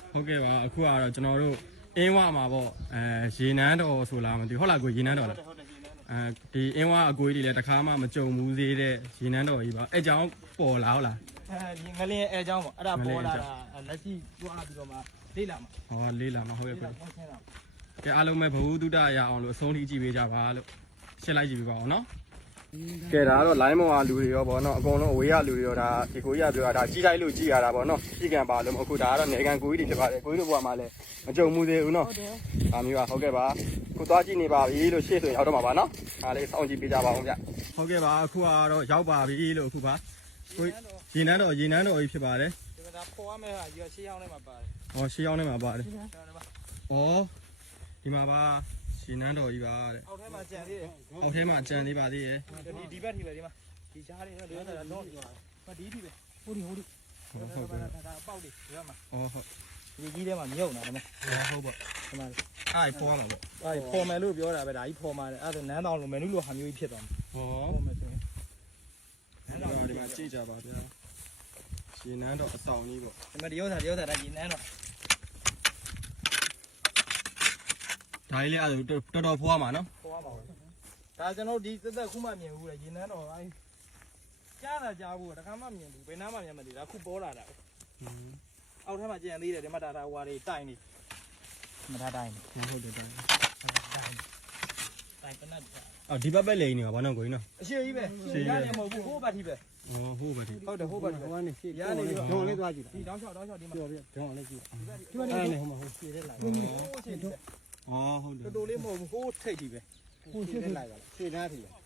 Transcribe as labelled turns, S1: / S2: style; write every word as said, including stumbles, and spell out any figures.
S1: ဟုတ်ကဲ့ပါအခုကတော့ကျွန်တော်တို့အင်းဝမှာပေါ့အဲရေနန်းတော်ဆိုလားမသိဟုတ်လားကိုရေနန်းတော်လားအဲဒီအင်းဝအကွေးတွေလည်းတခါမှမကြုံဘူးသေးတဲ့ရေနန်းတော်ကြီးပါအဲကြောင့်ပေါ်လာဟုတ်လား
S2: အဲဒီငလင်းအဲအကြောင်းပေါ့အဲ့ဒါပေါ်လာတာလက်ရှိတွားပြီးတော့မှလေးလာမှာ
S1: ဟောလေးလာမှာဟုတ်ကဲ့
S2: ကဲ
S1: အားလုံးပဲဘဝတုဒ္ဒရအောင်လို့အဆုံးထိကြည့်ပေးကြပါလို့ရှင်းလိုက်ကြည့်ပေးပါအောင်နော်ကဲဒါကတော့ line မောင်အားလူတွေရောဗောနော်အကုန်လုံးအဝေးရလူတွေရောဒါဒီကိုကြီးကပြောတာဒါကြီးလိုက်လို့ကြီးရတာဗောနော်ကြီးကံပါလို့အခုဒါကတော့နေကံကိုကြီးတွေဖြစ်ပါတယ်ကိုကြီးတို့ဘဝမှာလည်းမကြုံမှုသေးဘူးနော်ဟုတ်တယ်ဒါမျိုးပါဟုတ်ကဲ့ပါခုသွားကြည့်နေပါပြီလို့ရှေ့ဆိုရင်ရောက်တော့မှာပါနော်ဒါလေးစောင့်ကြည့်ပေးကြပါအောင်ဗျဟုတ်ကဲ့ပါအခုကတော့ရောက်ပါပြီလို့အခုပါကိုရေနန်းတော်ရေနန်းတော်ကြီးဖြစ်ပါတယ်
S2: ဒီမှာပေါ်ရမယ့်ဟာရွှေရှေးရောက်နေမှာပါတယ်
S1: ဟောရှေးရောက်နေမှာပါတယ်ဩဒီမှာပါရေနန်းတော်ကြီးပါတဲ့
S2: အောက်ထဲမှာကြံသေးတယ်
S1: အောက်ထဲမှာကြံသေးပါသေးရဲ့
S2: ဒီဒီဘက်ထိပဲဒီမှာဒီချားလေးတော့ဒီကတော့တော့ဟောဒီဒီပဲဟိုဒီဟိုဒီ
S1: ဟုတ်ဟုတ်ကဲ့
S2: ဒါအပေါက်လေးဒီဘက်မှာ
S1: ဩဟုတ်
S2: ဒီကြီးထဲမှာမြုပ်နေတာဒါ
S1: ဟုတ်ပေါ့
S2: ဒီမှာ
S1: အဲ့ဖော်မှာပေါ့
S2: အဲ့ဖော်မယ်လို့ပြောတာပဲဒါကြီးဖော်မှာတယ်အဲ့ဒါနန်းတောင်လိုမယ်နုလိုဟာမျိုးကြီးဖြစ်သွားမှာ
S1: ဟောဖော်မယ်ဆိုရင်အဲ့တော့ဒီမှာကြည့်ကြပါဗျာရေနန်းတော်အဆောင်ကြီးပေါ့
S2: ဒီမှာဒီဥစ္စာဒီဥစ္စာဒါရေနန်းတော်
S1: ဒါကြီးလေးအဲ့ဒါတော်တော်ဖွားမှာနော်
S2: ဖွားပါဘူးဒါကျွန်တော်ဒီသက်သက်ခုမှမြင်ဘူးလေရေနန်းတော်အဲကြားတာကြားဘူးတခါမှမြင်ဘူးဘယ်နားမှမြင်မသိဒါခုပေါ်လာတာအောက်ထဲမှာကြံသေးတယ်ဒီမှာဒါဒါဟွာတွေတိုင်နေမထားတိုင်
S1: နေဟုတ်တယ်တိုင်
S2: တိုင်တိုင်ပနတ်
S1: အော်ဒီဘက်ပဲလိန်နေပါဘာနော်ကိုကြီးနော်
S2: အရှိကြီးပဲရတယ်မဟုတ်ဘူးဟိုးဘက်ထိပဲ
S1: ဩဟိုးဘက်ထိ
S2: ဟုတ်တယ်ဟိုးဘက်ထိဟိုကနေရှေ့ရနေပြီး
S3: တော့လေးသွားကြည့်
S2: ဒီတောင်းလျှောက်တောင်းလျှောက်ဒီမှာ
S3: ပြောပြဒေါင်းလေးကြည့်
S2: ဒီမှာနေဟိုမှာဟိုရှေ့ထဲလာဟိုရှေ့တော့
S1: ဩဟုတ်တယ်
S2: တော်တော်လေးမဟုတ်ဘူးဟိုးထိတ်ကြီးပဲ
S3: ဟိုရှေ့ထဲလာပါလားရှေ့သားထိလား